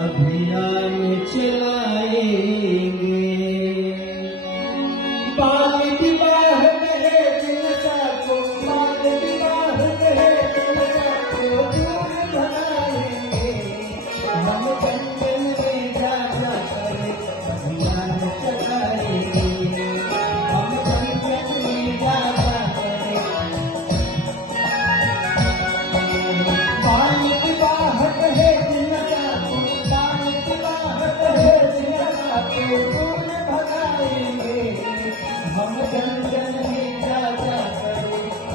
अभियान चलाएंगे। बाल विवाह कहे जिनका को, बाल विवाह कहे जिनका को दूर भगाएंगे। हम जंगल में जा जा कर अभियान चलाएंगे। हम जंगल में जा जा कर बाल विवाह कहे जिनका को, बाल विवाह कहे जिनका को दूर भगाएंगे। हम जंगल में जा जा कर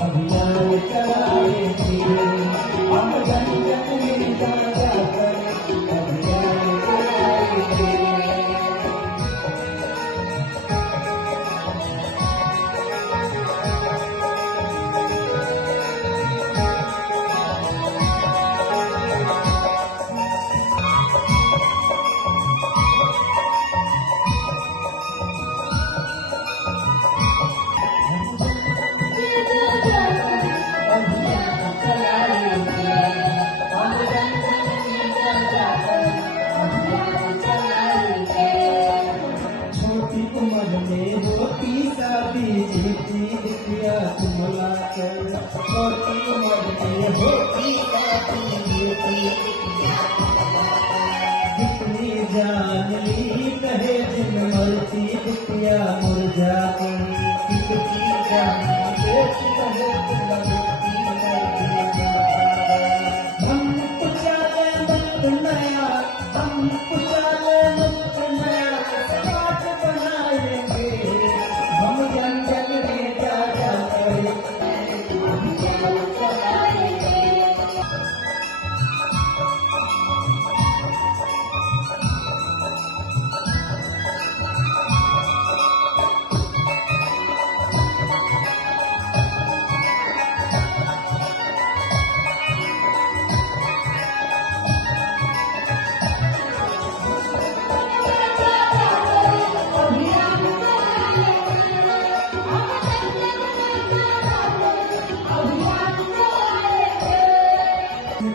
अभियान चलाएंगे। हम जंगल में जा जा कर अभियान चलाएंगे। छोटी उम्र में होती शादी, जीती दिखिया तुमला कर। छोटी उम्र में होती शादी, जीती दिखिया जितनी जान ली कहे जिन मरती दिखिया मुरझा कर। कितनी जान बेटी कहे जिन मरती मुरझा कर। हम पुचाले मुक्त नया, हम पुचाले मुक्त नया समाज बनाएंगे। हम जंगल में जा जा कर अभियान चलाएंगे।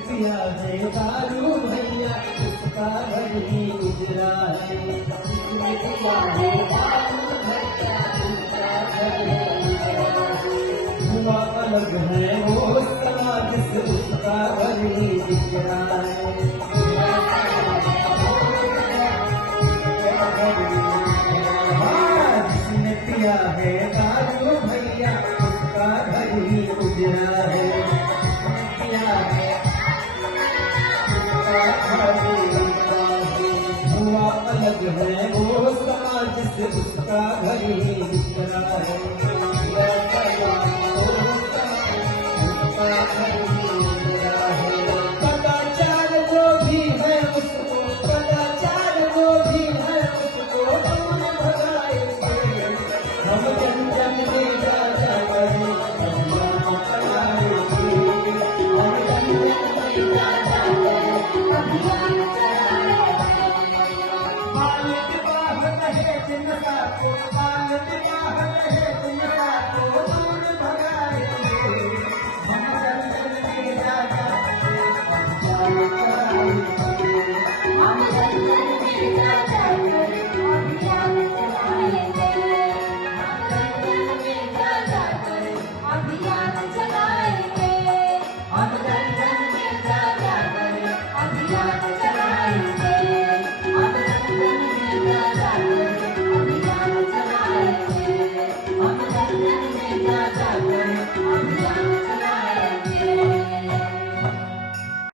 पिया है दारू भैया उसका घर ही उजरा है। पिया है दारू भैया उसका घर ही उजरा है। धुआं अलग है वो समाज से उसका घर ही उजरा है। जिसने पिया है दारू भैया उसका घर ही उजरा है। पिया है धुआं अलग है वो समाज से उसका घर ही बिखरा है। कदाचार जो भी है उसको, कदाचार जो भी है उसको दूर भगाएंगे। हम जंगल में जा जा कर अभियान चलाएंगे। हम जंगल में जा जा कर अभियान चलाएंगे। बाल विवाह कहे जिनका को, बाल विवाह कहे जिनका को दूर भगाएंगे। हम जंगल में जा जा कर अभियान चलाएंगे। हम जंगल में जा